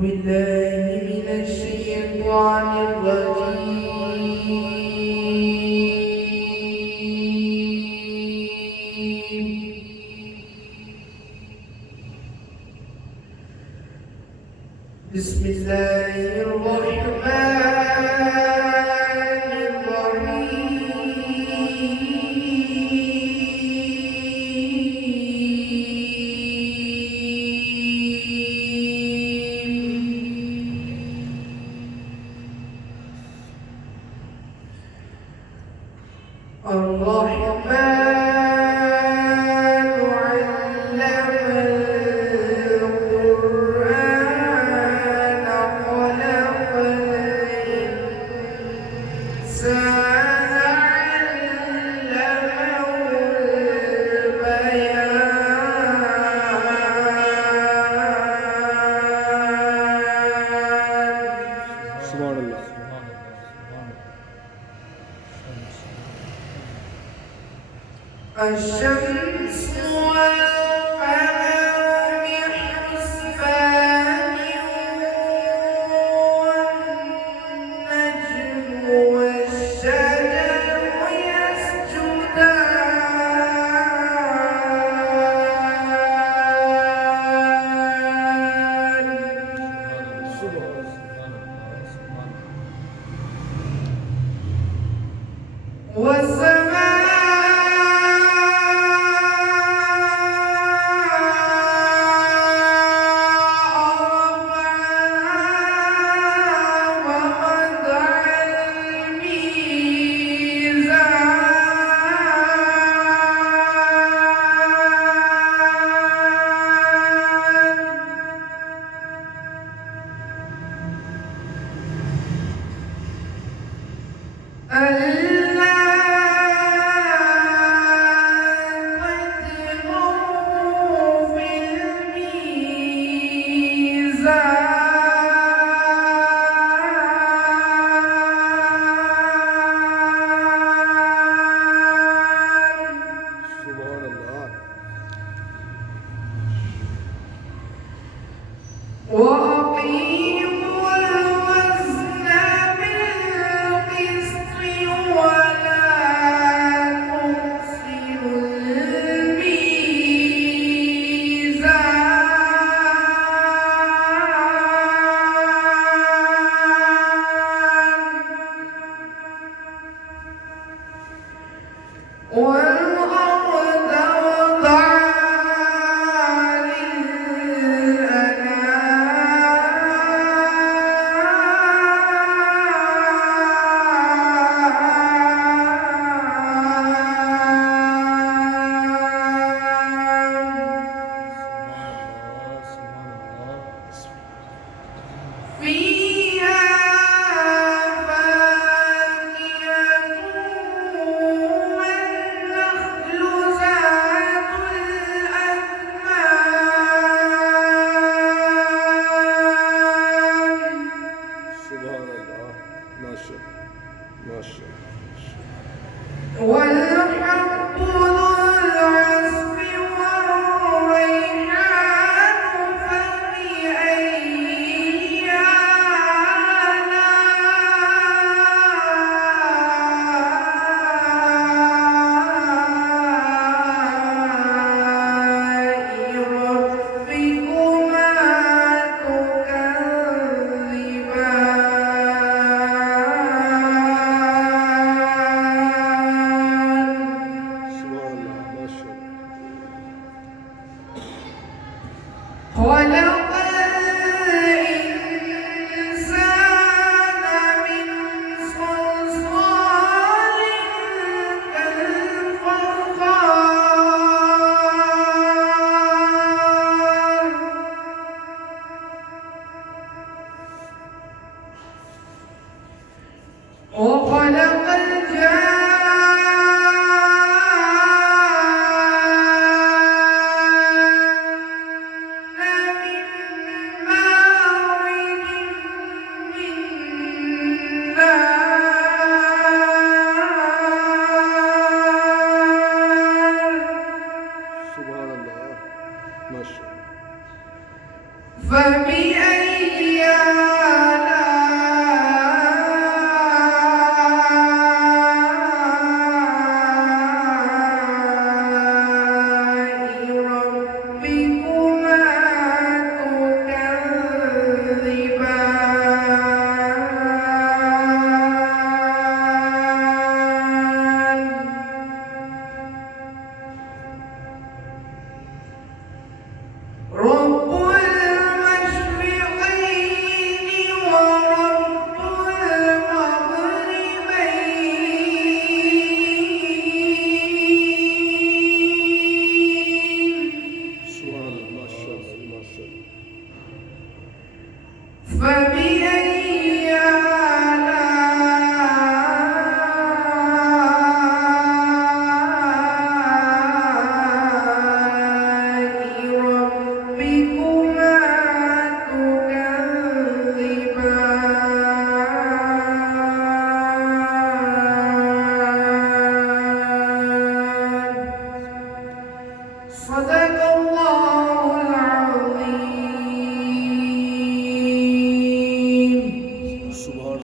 بالله من الشيطان الرجيم. بسم الله الرحمن الرحمن علم القرآن خلق الإنسان علمه البيان. سبحان الله. الشمس والقمر بحسبان والنجم والشجر يسجدان وأقيموا الوزن بالقسط ولا تخسروا الميزان. والأرض وضعها فيها فاكهة والنخل ذات الأكمام. سبحان الله. ما شاء الله ما شاء الله. والحب ذو العصف والريحان فبأي آلاء ربكما تكذبان. سبحان الله ما شاء الله. خلق الإنسان من صلصال كالفخار. وخلق الجان من مارج من نار. سبحان الله ما شاء الله. فمن